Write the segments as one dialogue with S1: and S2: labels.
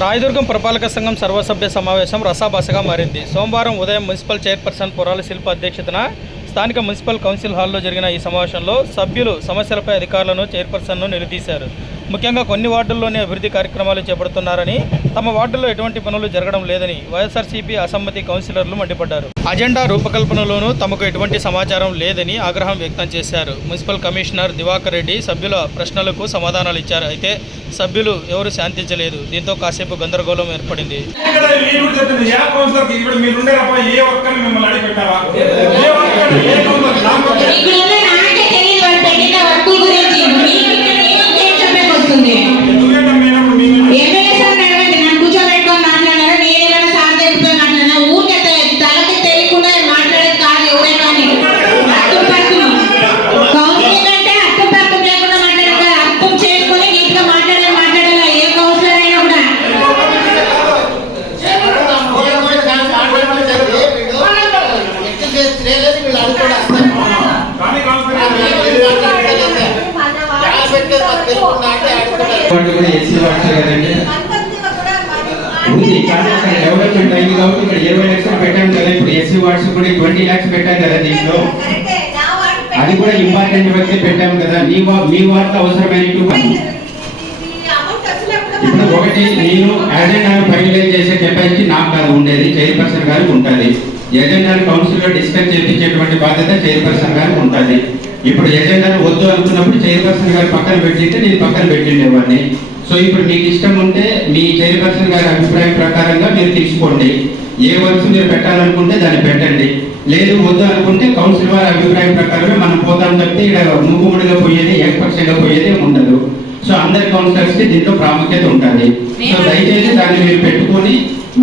S1: రాయదుర్గం పురపాలక సంఘం సర్వసభ్య సమావేశం రసాబసగా మారింది. సోమవారం ఉదయం మున్సిపల్ చైర్పర్సన్ పొరాల శిల్ప అధ్యక్షతన స్థానిక మున్సిపల్ కౌన్సిల్ హాల్లో జరిగిన ఈ సమావేశంలో సభ్యులు సమస్యలపై అధికారులను చైర్పర్సన్ను నిలదీశారు. ముఖ్యంగా కొన్ని వార్డుల్లోనే అభివృద్ధి కార్యక్రమాలు చేపడుతున్నారని తమ వార్డుల్లో ఎటువంటి పనులు జరగడం లేదని వైఎస్ఆర్సీపీ అసమ్మతి కౌన్సిలర్లు మండిపడ్డారు. అజెండా రూపకల్పనలోనూ తమకు ఎటువంటి సమాచారం లేదని ఆగ్రహం వ్యక్తం చేశారు. మున్సిపల్ కమిషనర్ దివాకర్ రెడ్డి సభ్యుల ప్రశ్నలకు సమాధానాలు ఇచ్చారు. అయితే సభ్యులు ఎవరు శాంతించలేదు. దీంతో కాసేపు గందరగోళం ఏర్పడింది.
S2: ఏ
S3: ఉంది. కానీ అక్కడ డెవలప్మెంట్ అయింది కాబట్టి ఇక్కడ ఇరవై లక్షలు పెట్టాం కదా. ఇప్పుడు ఎస్సీ వాట్స్ కూడా ట్వంటీ లాక్స్ పెట్టాం కదా దీంట్లో. అది కూడా ఇంపార్టెంట్ వ్యక్తి పెట్టాం కదా. మీ వార్త అవసరమైన ఇప్పుడు ఒకటి నేను ఎజెండాను ఫైనలైజ్ చేసే కెపాసిటీ నాకు కాదు ఉండేది. చైర్పర్సన్ గారికి ఉంటుంది. ఎజెండాను కౌన్సిల్లో డిస్కస్ చేయించేటువంటి బాధ్యత చైర్పర్సన్ గారికి ఉంటుంది. ఇప్పుడు ఎజెండాను వద్దు అనుకున్నప్పుడు చైర్పర్సన్ గారు పక్కన పెట్టింటే నేను పక్కన పెట్టిండేవాడిని. సో ఇప్పుడు మీకు ఇష్టం ఉంటే మీ చైర్పర్సన్ గారి అభిప్రాయం ప్రకారంగా మీరు తీసుకోండి. ఏ వర్క్స్ మీరు పెట్టాలనుకుంటే దాన్ని పెట్టండి. లేదు వద్దు అనుకుంటే కౌన్సిల్ వారి అభిప్రాయం ప్రకారమే మనం పోతాం తప్పితే ఇక్కడ ముగ్గుముడిగా పోయేది ఏకపక్షంగా పోయేది ఉండదు. సో అందరి కౌన్సిలర్స్కి దీంట్లో ప్రాముఖ్యత ఉంటుంది. సో దయచేసి దాన్ని మీరు పెట్టుకొని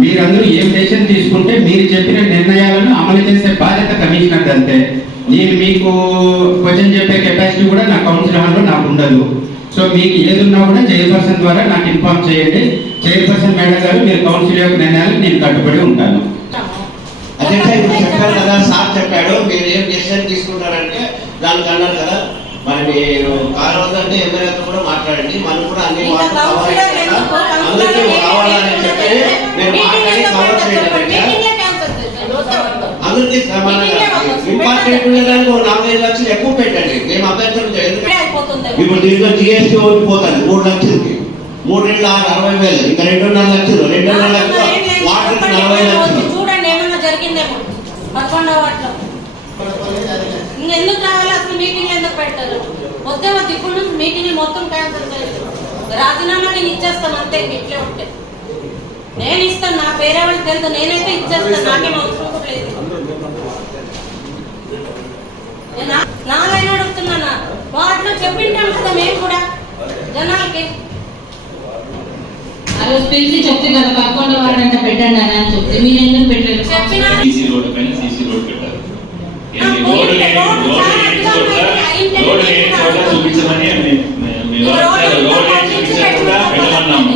S3: మీరందరూ ఏం డెసిషన్ తీసుకుంటే మీరు చెప్పిన నిర్ణయాలను అమలు చేసే బాధ్యత కమిషనర్ అంతే. నేను మీకు క్వశ్చన్ చెప్పే కెపాసిటీ కూడా నా కౌన్సిల్ హాల్లో నాకు ఉండదు. సో మీకు ఏదున్నా కూడా చైర్పర్సన్ ద్వారా నాకు ఇన్ఫార్మ్ చేయండి. చైర్పర్సన్ మేడం గారు మీరు కౌన్సిల్ యొక్క నిర్ణయాలకు నేను కట్టుబడి ఉంటాను.
S4: అదే ఇప్పుడు చెప్పారు కదా సార్ చెప్పాడు మీరు ఏం డెసిషన్ తీసుకుంటారంటే దానికి అన్నారు కదా మరి మీరు కారు వద్దంటే ఎమ్మెల్యేతో కూడా మాట్లాడండి. మనం కూడా అన్ని
S5: ఎందుకు?
S4: అందరికీ కావాలని చెప్పి మీరు మాట్లాడి కవర్ చేయాలంటే అందరికీ సమానంగా ఇంపార్టెంట్ ఉండడానికి ఒక నాలుగైదు లక్షలు ఎక్కువ పెట్టండి. మేము అభ్యర్థులు ఇప్పుడు దీంట్లో జిఎస్టీ ఓడిపోతుంది మూడు లక్షలకి. మూడు రెండు ఆరు అరవై వేలు. ఇంకా రెండున్నర లక్షలు రెండున్నర లక్షలు. వాటికి నలభై లక్షలు.
S6: చూడండి ఏమన్నా జరిగిందేమో. పదకొండవ వాటిలో ఇంకెందుకు రావాలి మీటింగ్ ఎందుకు పెట్టారు? వద్దు ఇప్పుడు నుంచి మీటింగ్ మొత్తం క్యాన్సిల్ చేయాలి రాజీనామా నేను ఇచ్చేస్తాను అంతే ఇట్లే ఉంటే. నేను ఇస్తాను నా పేరే వాళ్ళకి తెలుసు? నేనైతే ఇచ్చేస్తాను నాకేం అవసరం లేదు. నేను నా- నాలైన అడుగుతున్నానా వాటిలో చెప్పింటాం కదా మేము కూడా జనాలకి.
S5: ఆ రోజు పిలిచి చెప్తే కదా పదకొండు వాడు అంత పెట్టండి అని అని చెప్తే. మీరు ఎందుకు పెట్టలేదు
S6: చెప్పినా
S7: సీసీ రోడ్డు పైన సీసీ రోడ్ పెట్టారు ఏంటి
S6: ఆ,
S7: రోడ్డు లేని
S6: రోడ్డు
S7: రోడ్డు
S6: చాలా
S7: లేని చోట
S6: అద్భుతమైన ఇంటి
S7: రోడ్డు లేని చోట
S6: ఇంటి
S7: చూపించమని మీ- మీ- మీ
S6: ఈ
S7: వారు
S6: రోడ్డు
S7: రోడ్డు
S6: ఇంకా
S7: లేని చూపించకుండా
S6: పట్టించి
S7: పెట్టమన్నాము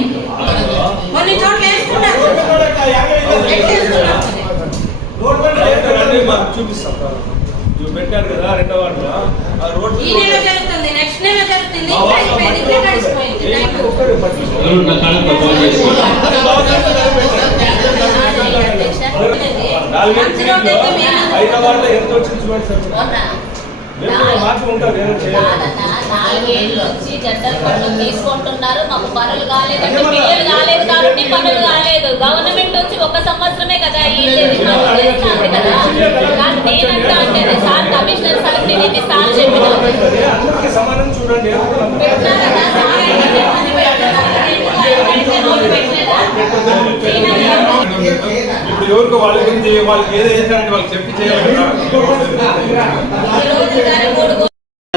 S2: చూపిస్తాం పెట్టారు కదా రెండో వార్డు ఆ రోడ్
S6: ఈ నెల జరుగుతుంది నెక్స్ట్ నెల జరుగుతుంది
S2: హైదరాబాద్లో ఎంత వచ్చింది చూడండి సార్
S8: నాలుగేళ్ళు వచ్చి పనులు తీసుకుంటున్నారు. మాకు పనులు కాలేదంటే పిల్లలు కాలేదు కాబట్టి పనులు కాలేదు. గవర్నమెంట్ వచ్చి ఒక సంవత్సరమే కదా పనులు కదా. కానీ అంటే సార్ కమిషనర్ సార్ నేను ఎన్ని సార్లు?
S2: ఇప్పుడు ఎవరికి వాళ్ళ గురించి వాళ్ళకి ఏదో చేశారంటే వాళ్ళకి చెప్పి చేయాలి కదా
S8: ఈ రోజు కానీ మూడు
S4: మరి ఆ